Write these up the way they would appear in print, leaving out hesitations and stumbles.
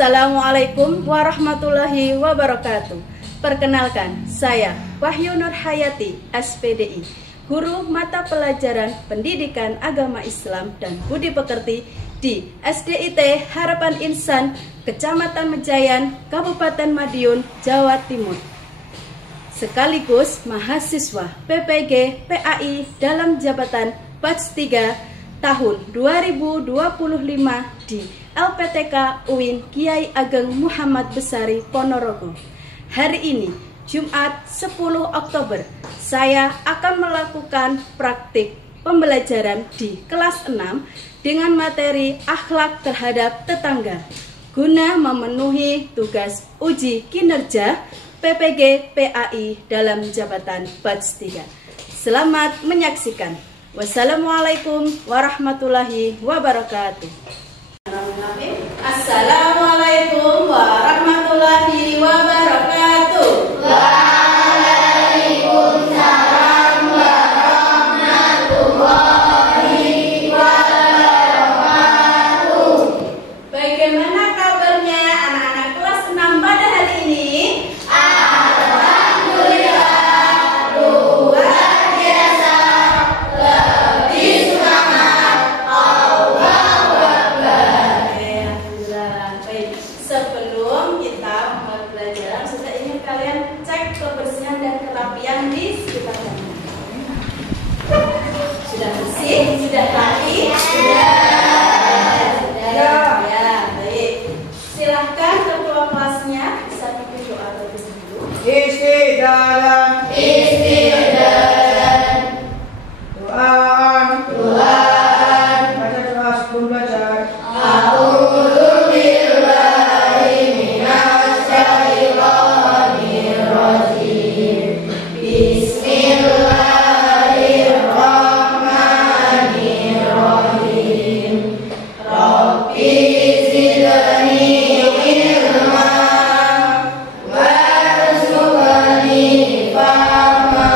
Assalamualaikum warahmatullahi wabarakatuh. Perkenalkan, saya Wahyu Nur Hayati, SPDI, Guru Mata Pelajaran Pendidikan Agama Islam dan Budi Pekerti di SDIT Harapan Insan, Kecamatan Mejayan, Kabupaten Madiun, Jawa Timur. Sekaligus mahasiswa PPG PAI dalam jabatan Batch 3 tahun 2025 di LPTK UIN Kiai Ageng Muhammad Besari Ponorogo. Hari ini, Jumat 10 Oktober, saya akan melakukan praktik pembelajaran di kelas 6 dengan materi akhlak terhadap tetangga guna memenuhi tugas uji kinerja PPG PAI dalam jabatan Batch 3. Selamat menyaksikan. Wassalamualaikum warahmatullahi wabarakatuh. Assalamualaikum warahmatullahi wabarakatuh. Waalaikumsalam warahmatullahi wabarakatuh. Bagaimana kabarnya anak-anak kelas 6 pada hari ini? Alhamdulillah, luar biasa, lebih semangat. Allahu Akbar. Baik, sebelum kita mulai pelajaran, sudah ingin kalian cek kebersihan dan kerapian di sekitar kalian. Sudah bersih? Sudah rapi? Sudah. Ya, baik. Silahkan ketua kelasnya bisa pimpin doa terlebih dahulu. Istidaran, Istidaran, doaan, doaan. baca doa sebelum belajar. A'udzubillahi minasyaitonirrajim. Bismillahirrahmanirrahim. Rabbi zidni ilma warzuqni fahma.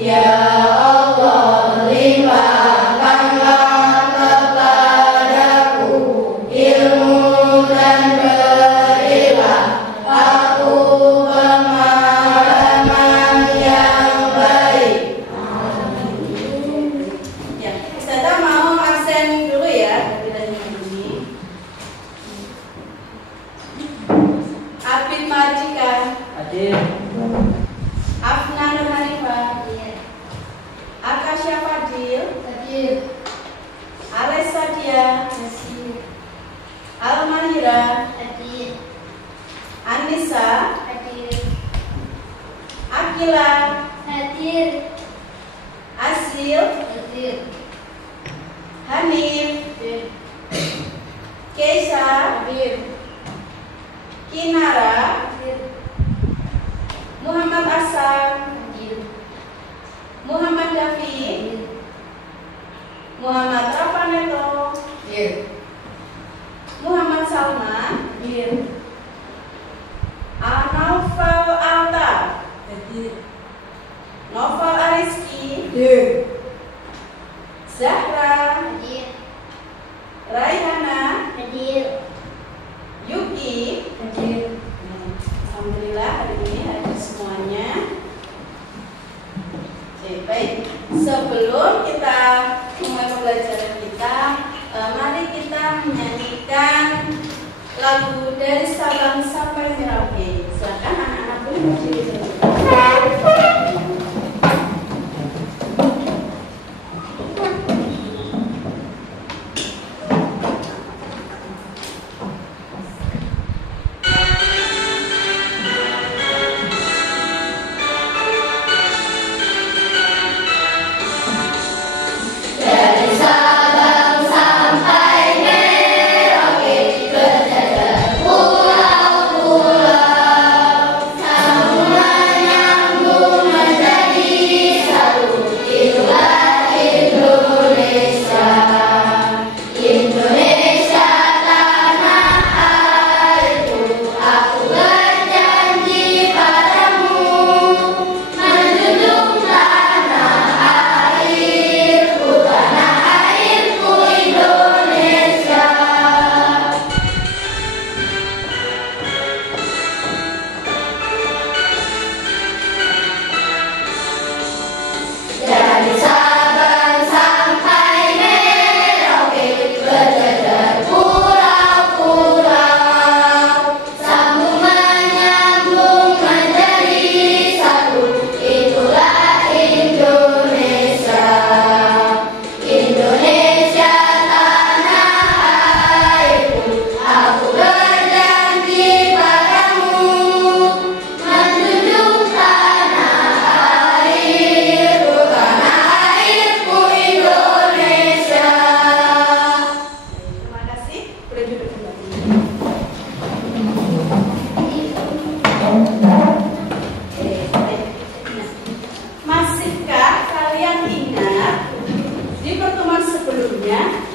Ya Allah, limpahkanlah kepadaku ilmu dan berilah aku pemahaman yang baik. Ya, Ustazah mau absen dulu ya. Kita ini. Abid Marjika, Hadir. Afna Nur Hanifah, Akasya Fadil, Hadir. Alessa Dia, Almahira, Hadir. Anissa, Hadir. Akila, Hadir. Asil, Hadir. Hanif, Keisha, Kinara, Muhammad Asan, Muhammad David, Muhammad Rafaneto, Muhammad Salman, Anoval Alta, Noval Ariski, Zahra, Raihana, Yuki. Alhamdulillah hari ini hadir semuanya. Oke, baik. Sebelum kita mulai pembelajaran kita, mari kita menyanyikan lagu dari Sabang sampai Merauke. Silakan anak-anak boleh berdiri.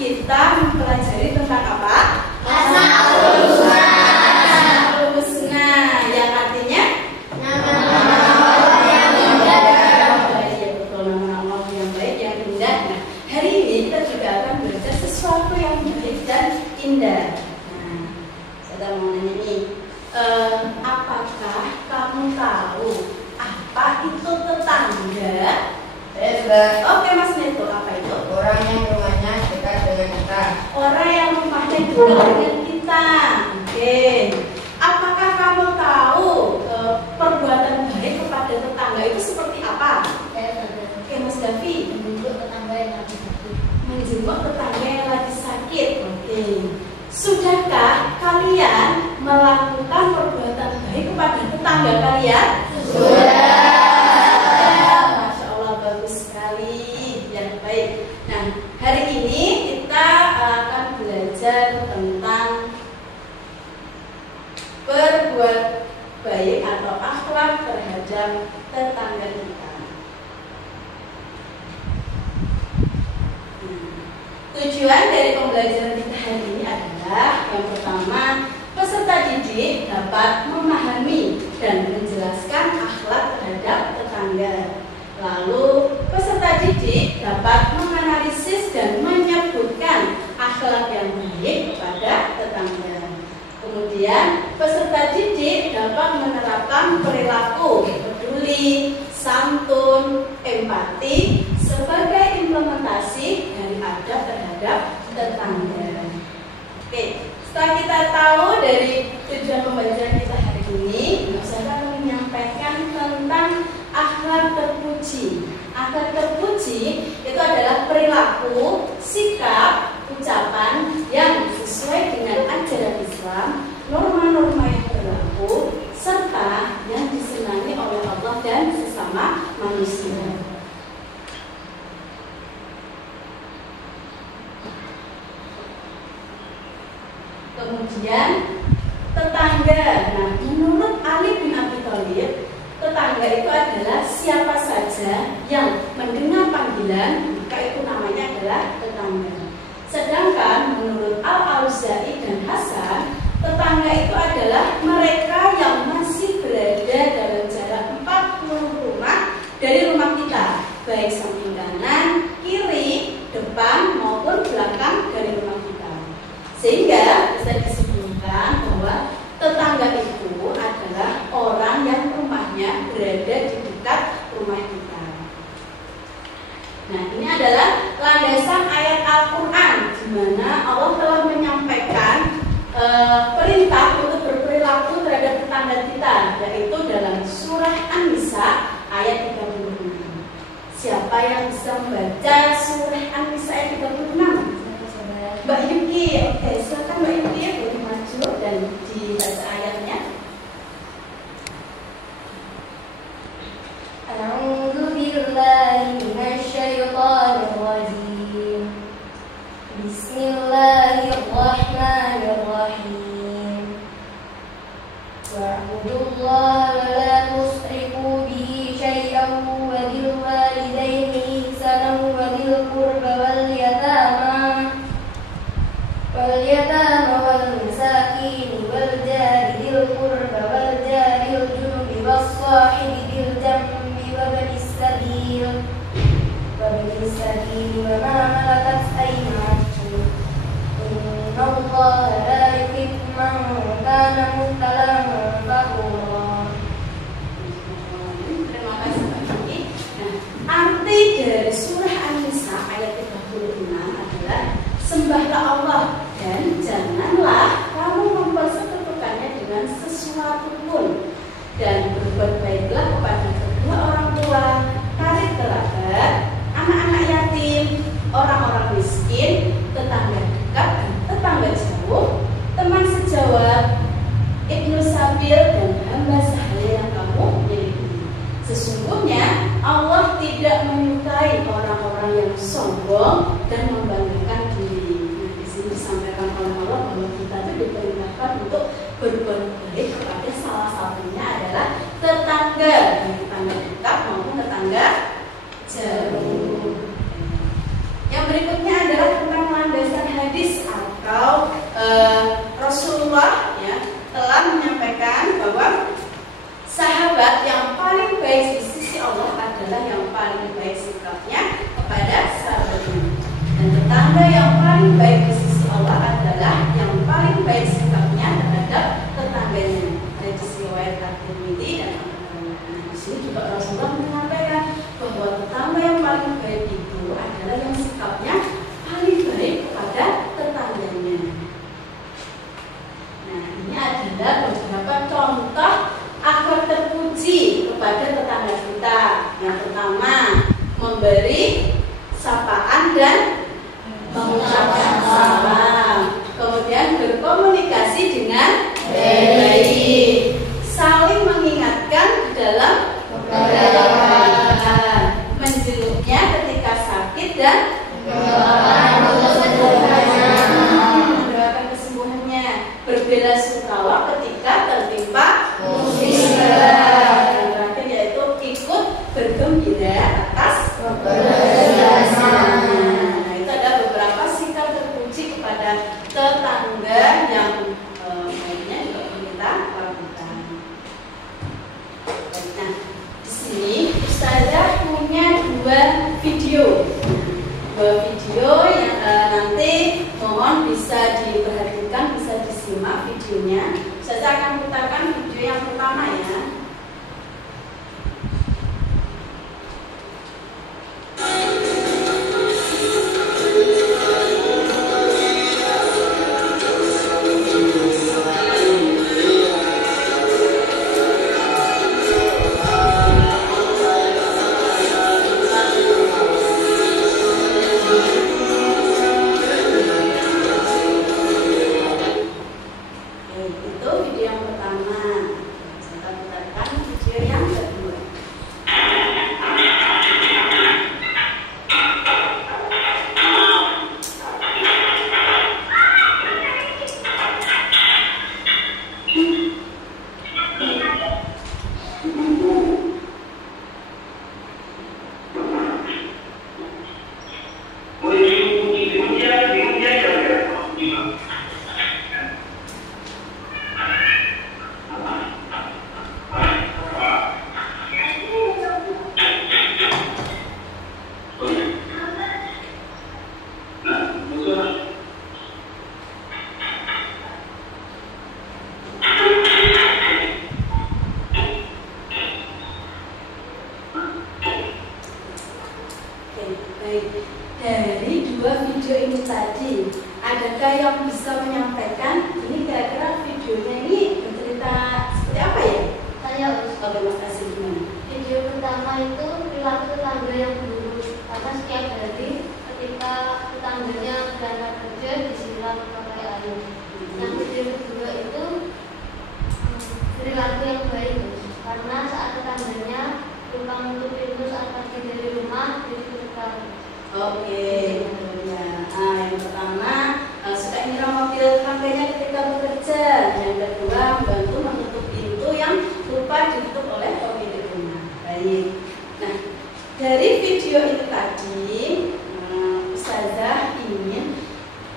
kita mempelajari tentang apa? Asmaul Husna. Asmaul Husna, yang artinya Nama-nama Allah yang indah. Iya betul, nama-nama Allah yang baik, yang indah. Nah, hari ini kita juga akan belajar sesuatu yang baik dan indah. Nah, saya mau nanya nih, apakah kamu tahu apa itu tetangga? Sudah. Oke Mas Neto, apa itu? Orang yang rumahnya dekat dengan kita. Orang yang rumahnya dekat dengan kita. Oke. Apakah kamu tahu perbuatan baik kepada tetangga itu seperti apa? Oke Mas Davi. Menjenguk tetangga yang lagi sakit. Menjenguk tetangga yang lagi sakit. Oke. Sudahkah kalian melakukan perbuatan baik kepada tetangga kalian? Sudah. Masya Allah, bagus sekali. Yang baik. Nah, hari ini kita akan belajar tentang berbuat baik atau akhlak terhadap tetangga kita. Tujuan dari pembelajaran kita hari ini adalah yang pertama, peserta didik dapat memahami dan menjelaskan akhlak terhadap tetangga. Lalu, peserta didik dapat menganalisis dan menyebutkan akhlak yang baik kepada tetangga. Kemudian, peserta didik dapat menerapkan perilaku peduli, santun, empati sebagai implementasi dari adab terhadap tetangga. Oke, setelah kita tahu dari tujuan pembelajaran kita hari ini, saya akan menyampaikan tentang akhlak terpuji. Akhlak terpuji itu adalah perilaku, sikap, ucapan yang sesuai dengan ajaran Islam, norma-norma yang berlaku, serta yang disenangi oleh Allah dan sesama manusia. Kemudian tetangga. Nah, menurut Ali bin Abi Thalib, tetangga itu adalah siapa saja yang mendengar panggilan, maka itu namanya adalah tetangga. Sedangkan menurut Al-Auza'i dan Hasan, tetangga itu adalah mereka yang masih berada dalam jarak 40 rumah dari rumah kita, baik samping kanan, kiri, depan maupun belakang dari rumah kita. Sehingga bisa disimpulkan bahwa tetangga itu adalah orang yang rumahnya berada di dekat rumah kita. Nah, ini adalah landasan ayat Al-Quran di mana Allah telah menyampaikan perintah untuk berperilaku terhadap tetangga kita, yaitu dalam surah An-Nisa ayat 36. Siapa yang bisa membaca surah An-Nisa ayat 36? Mbak Yuki, oke, silakan Mbak Yuki ya, boleh maju dan dibaca ayatnya. A'udzu billahi minasyaitonir rajim. Bismillahirrahmanirrahim. Wa'budullaha wa la tusriku bihi syai'an wa bil walidayni ihsanan wa dhil qurba wal yatama wal masakin wal jari dhil qurba wal jari al junubi was sahibi bil jambi wa bani sabil wa ma malakat aymanukum innallaha la yuhibbu man kana mukhtalan fakhura. Terima kasih Mbak Yuki. Nah, arti dari surah An-Nisa ayat 36 adalah sembahlah Allah dan janganlah kamu mempersekutukannya dengan sesuatu pun, dan berbuat baiklah kepada kedua orang tua, karib kerabat, anak-anak yatim, orang-orang miskin, tetangga dekat dan tetangga jauh, teman sejawat, ibnu sabil dan hamba sahaya yang kamu miliki. Sesungguhnya Allah tidak menyukai orang-orang yang sombong dan membanggakan diri. Nah, di sini disampaikan oleh Allah bahwa kita itu diperintahkan untuk berbuat baik kepada salah satunya adalah tetangga, tetangga dekat maupun tetangga jauh. Yang berikutnya adalah tentang landasan atau Rasulullah ya telah menyampaikan bahwa sahabat yang paling baik di sisi Allah adalah yang paling baik sikapnya kepada sahabatnya, dan tetangga yang paling baik di sisi Allah adalah yang paling baik sikapnya terhadap tetangganya. Hadis riwayat At-Tirmidzi dan di sini juga Rasulullah menyampaikan bahwa tetangga yang paling baik itu adalah yang sikapnya paling baik kepada tetangganya. Nah, ini adalah beberapa contoh agar terpuji kepada tetangga kita. Yang pertama, memberi sapaan dan mengucapkan salam. Kemudian berkomunikasi dengan baik, saling mengingatkan dalam kebaikan, menjeluknya ketika sakit dan mendoakan kesembuhannya, berbela-sungkawa ketika tertimpa musibah. Yang terakhir yaitu ikut bergembira atas keberhasilan. Nah, itu ada beberapa sikap terpuji kepada tetangga yang lainnya juga kita lakukan. Nah, di sini Ustazah punya dua video yang nanti mohon bisa diperhatikan, bisa disimak videonya. Ustazah akan putarkan video yang pertama ya. Itu video yang pertama. Saya putarkan video yang kedua. Baik, dari dua video ini tadi, adakah yang bisa menyampaikan ini kira-kira videonya ini bercerita seperti apa ya? Saya Oke, Mas Kasih gimana? video pertama itu perilaku tetangga yang buruk, karena setiap hari ketika tetangganya berangkat kerja disiram pakai air. Yang video kedua itu perilaku yang baik, karena saat tetangganya lupa menutup pintu saat pergi dari rumah disuruhkan. Oke, ya. Yang pertama suka nyiram mobil tetangganya ketika bekerja. Yang kedua membantu menutup pintu yang lupa ditutup oleh pemilik rumah. Baik. Nah, dari video itu tadi, Ustazah ingin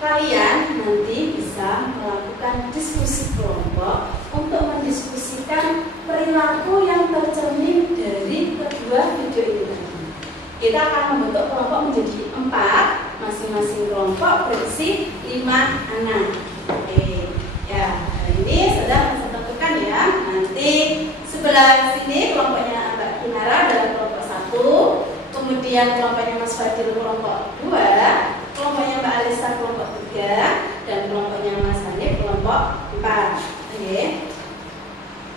kalian nanti bisa melakukan diskusi kelompok untuk mendiskusikan perilaku yang tercermin dari kedua video ini tadi. Kita akan membentuk kelompok menjadi 4, masing-masing kelompok berisi 5 anak. Oke, ya hari ini sudah saya tentukan ya. Nanti sebelah sini kelompoknya Mbak Kinara adalah kelompok 1, kemudian kelompoknya Mas Fadil kelompok 2, kelompoknya Mbak Alisa kelompok 3, dan kelompoknya Mas Hanif kelompok 4. Oke.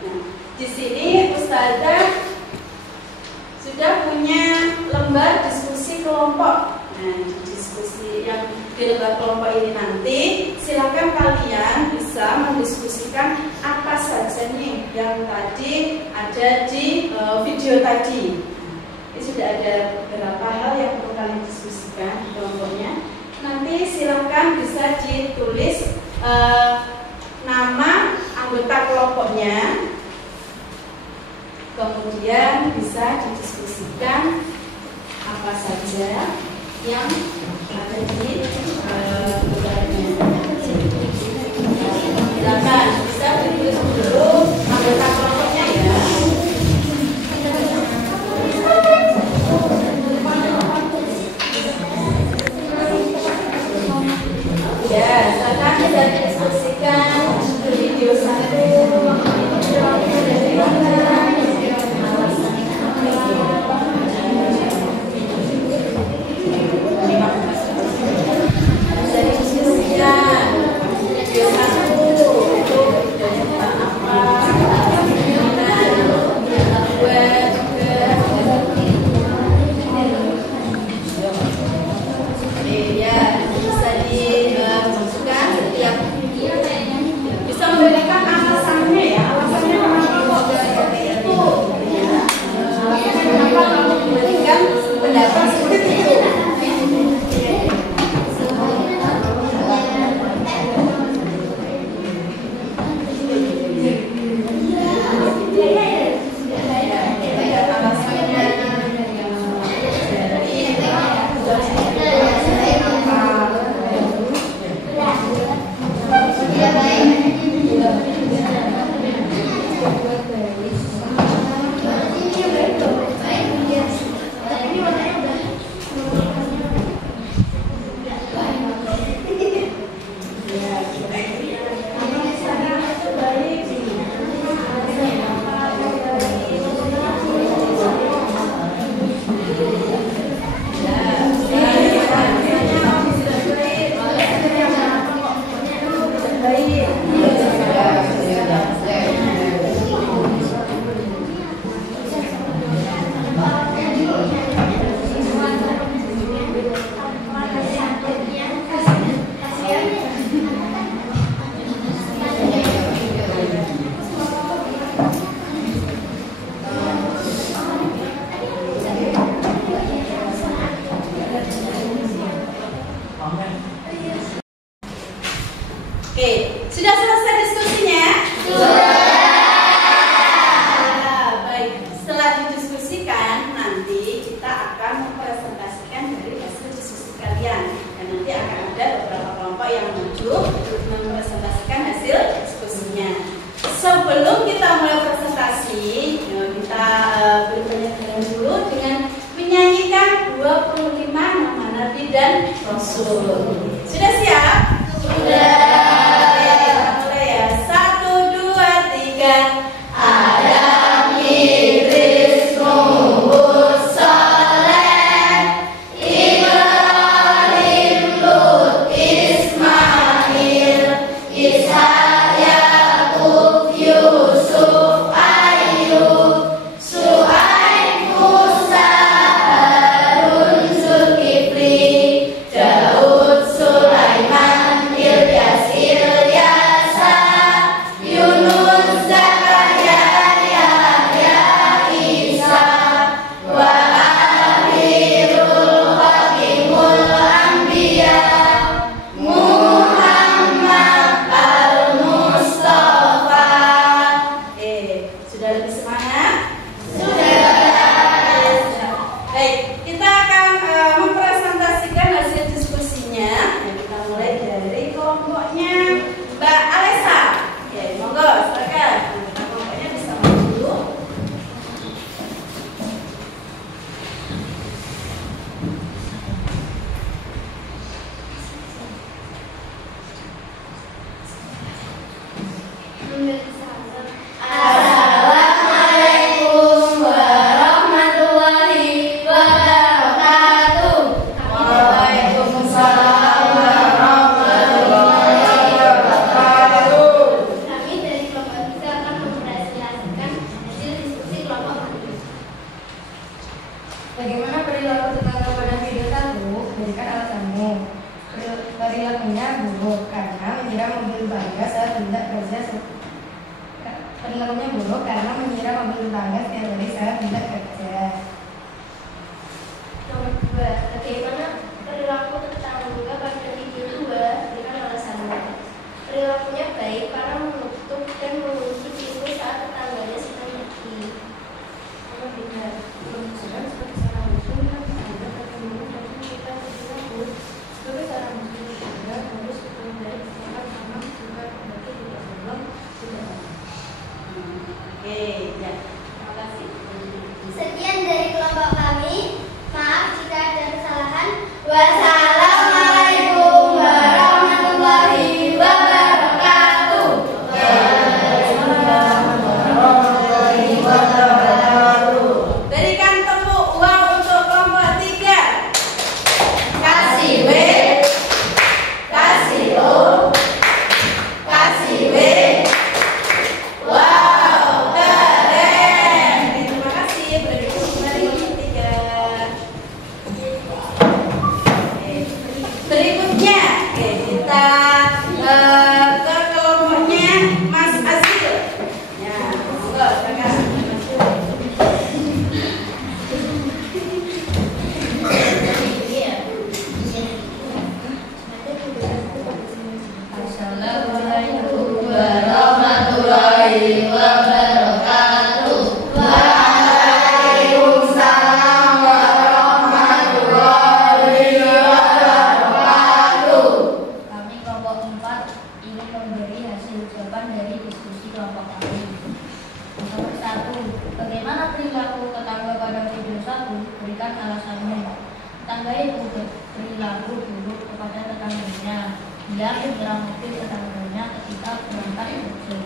Nah, di sini Ustazah sudah punya lembar diskusi kelompok. Nah, di diskusi yang di lembar kelompok ini nanti silakan kalian bisa mendiskusikan apa saja nih yang tadi ada di video tadi. Ini sudah ada beberapa hal yang perlu kalian diskusikan di kelompoknya. Nanti silakan bisa ditulis nama anggota kelompoknya. Kemudian bisa didiskusikan apa saja yang ada di lembarnya. berpendapat seperti itu. Oke, sudah selesai diskusinya? Baik, setelah didiskusikan nanti kita akan mempresentasikan dari hasil diskusi kalian. Dan nanti akan ada beberapa kelompok yang maju mempresentasikan hasil diskusinya. Sebelum kita mulai presentasi, kita beri penyanyian dulu dengan menyanyikan 25 nama Nabi dan Rasul. Sudah siap? Sudah. Bagaimana perilaku tetangga pada video 1? Berikan alasanmu. Perilakunya buruk karena menyiram mobil tetangga saat tidak kerja. Perilakunya buruk karena menyiram mobil tetangga setiap hari saat tidak kerja. Nomor 2. Bagaimana perilaku tetangga pada video 2? Berikan alasanmu. Perilakunya baik karena menutup dan mengunci pintu saat tetangganya sedang pergi. Nomor 3. Sebagai seorang muslim yang tetangga terkandung dan kita berlaku sebagai seorang muslim juga harus menghindari kesalahan sama juga sebagai tidak sebelum tidak. Oke, ya. Terima kasih. Sekian dari kelompok kami. Maaf jika ada kesalahan. Wassalamualaikum warahmatullahi wabarakatuh. tetangga yang berperilaku buruk kepada tetangganya, dia menyerang tetangganya ketika berangkat kerja.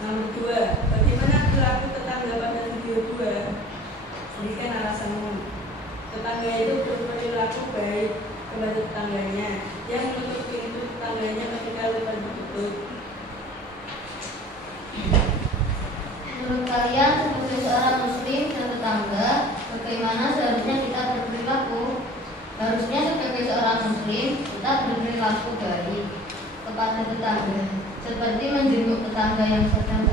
Nomor 2, bagaimana perilaku tetangga pada video 2? Berikan alasanmu. Tetangga itu berperilaku baik kepada tetangganya, yang menutup pintu tetangganya ketika lupa ditutup. Menurut kalian sebagai seorang muslim dan tetangga, bagaimana seharusnya kita berperilaku? Harusnya sebagai seorang muslim kita berperilaku baik kepada tetangga, seperti menjenguk tetangga yang sedang.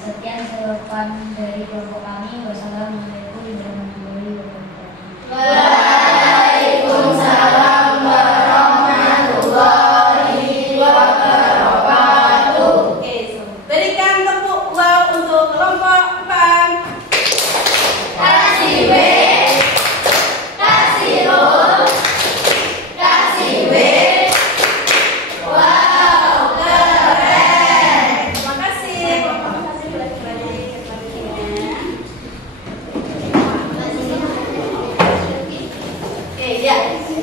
Sekian jawaban dari kelompok kami. Wassalamualaikum warahmatullahi wabarakatuh. Waalaikumsalam warahmatullahi wabarakatuh. Oke, berikan tepuk wow untuk kelompok 4. Kasih W, kasih O, kasih W. Wow, keren. Terima kasih belajarnya. Oke, ya.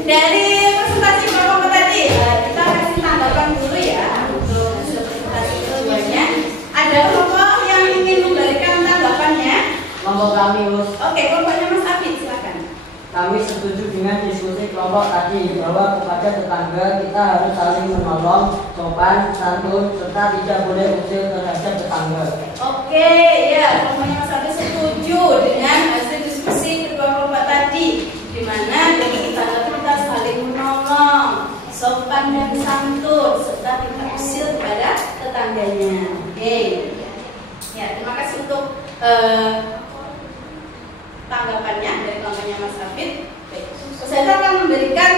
Dari presentasi kelompok tadi, kita kasih tanggapan dulu ya untuk hasil presentasi keduanya. Ada kelompok yang ingin memberikan tanggapannya? Kelompok kami, Us. Oke, kelompoknya Mas Afid, silakan. Kami setuju dengan diskusi kelompok tadi bahwa kepada tetangga kita harus saling menolong, sopan, santun, serta tidak boleh usil terhadap tetangga. Oke, ya, kelompoknya Mas Afid setuju dengan hasil diskusi kedua kelompok tadi, di mana dari tetangga kita saling menolong, sopan dan santun, serta tidak usil kepada tetangganya. Oke, ya, terima kasih untuk tanggapannya dari kelompoknya Mas Hafid. Saya akan memberikan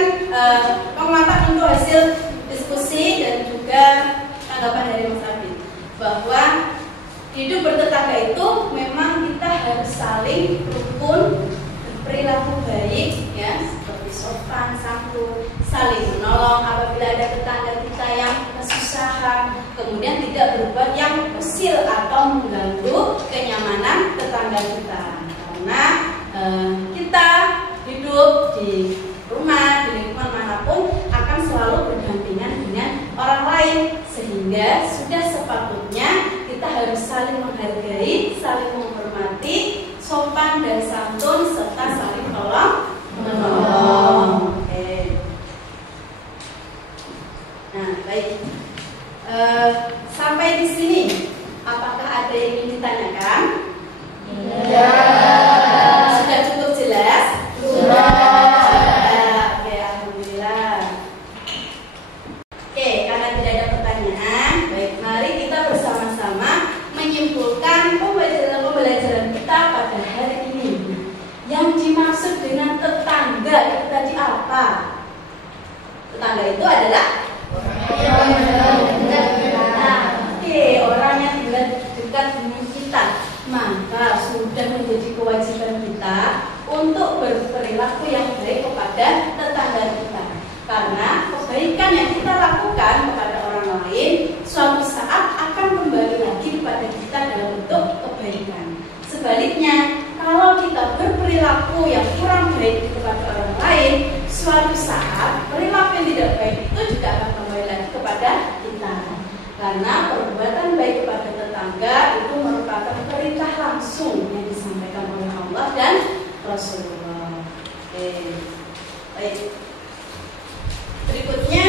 penguatan untuk hasil diskusi dan juga tanggapan dari Mas Hafid, bahwa hidup bertetangga itu memang kita harus saling rukun, berperilaku baik, ya, seperti sopan, santun, saling menolong apabila ada tetangga kita yang kesusahan, kemudian tidak berbuat yang usil atau mengganggu kenyamanan tetangga kita. Karena kita hidup di rumah, di lingkungan manapun akan selalu berdampingan dengan orang lain, sehingga sudah sepatutnya kita harus saling menghargai, saling menghormati, sopan dan santun, serta saling tolong menolong. Oke. Nah, baik. Sampai di sini, apakah ada yang ingin ditanyakan? Ya. Sudah cukup jelas? Sudah. Oke, alhamdulillah. Oke, karena tidak ada pertanyaan, baik, mari kita bersama-sama menyimpulkan pembelajaran kita pada hari ini. Yang dimaksud dengan tetangga itu tadi apa? Tetangga itu adalah orang yang tinggal dekat dengan kita. Maka sudah menjadi kewajiban kita untuk berperilaku yang baik kepada tetangga kita. Karena kebaikan yang kita lakukan kepada orang lain suatu saat akan kembali lagi kepada kita dalam bentuk kebaikan. Sebaliknya, kalau kita berperilaku yang kurang baik kepada orang lain, suatu saat perilaku yang tidak baik itu juga akan kembali lagi kepada kita. Karena perbuatan baik kepada tetangga itu merupakan perintah langsung yang disampaikan oleh Allah dan Rasulullah. Oke, baik. Berikutnya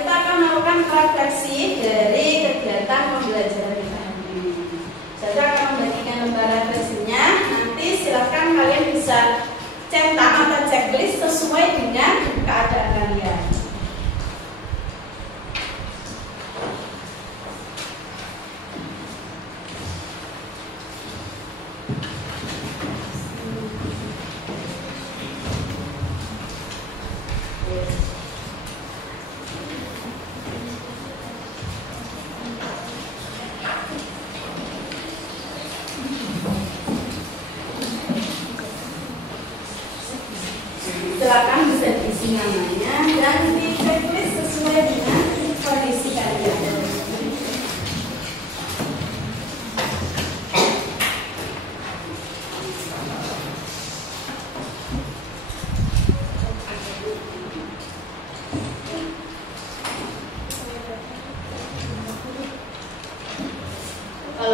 kita akan melakukan refleksi dari kegiatan pembelajaran kita hari ini. Saya akan membagikan lembaran refleksinya. Nanti silakan kalian bisa cetak atau checklist sesuai dengan keadaan kalian. Silakan bisa diisi namanya dan di checklist sesuai dengan kondisi kalian.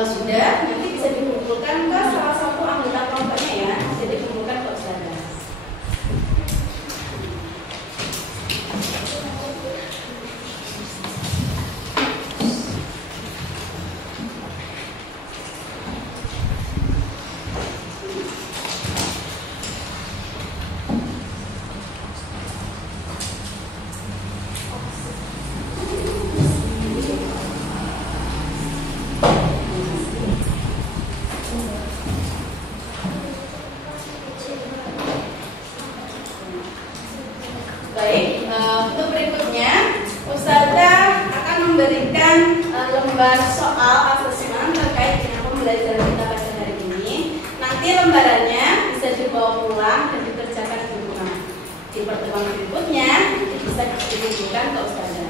Kalau sudah, nanti bisa dikumpulkan ke salah satu anggota kelompoknya ya, bisa dikumpulkan ke Ustazah. Baik, untuk berikutnya Ustazah akan memberikan lembar soal asesmen terkait dengan pembelajaran kita pada hari ini. Nanti lembarannya bisa dibawa pulang dan dikerjakan di rumah. Di pertemuan berikutnya bisa ditunjukkan ke Ustazah.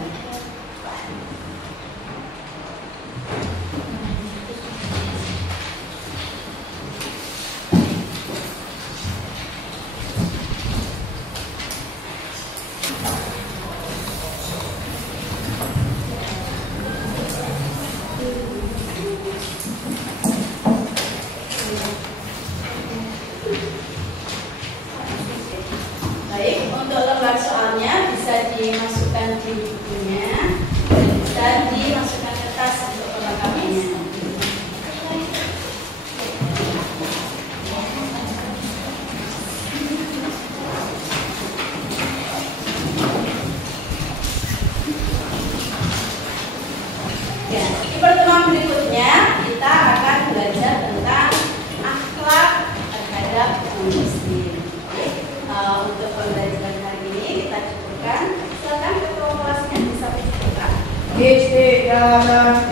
Baik, untuk lembar soalnya bisa dimasukkan di bukunya dan bisa dimasukkan ke tas untuk pelengkapannya. Ya, di pertemuan berikutnya kita akan belajar tentang akhlak terhadap muslim. Untuk pembelajaran hari ini kita cukupkan. Silakan ketua kelasnya bisa bercerita. Istiqamah.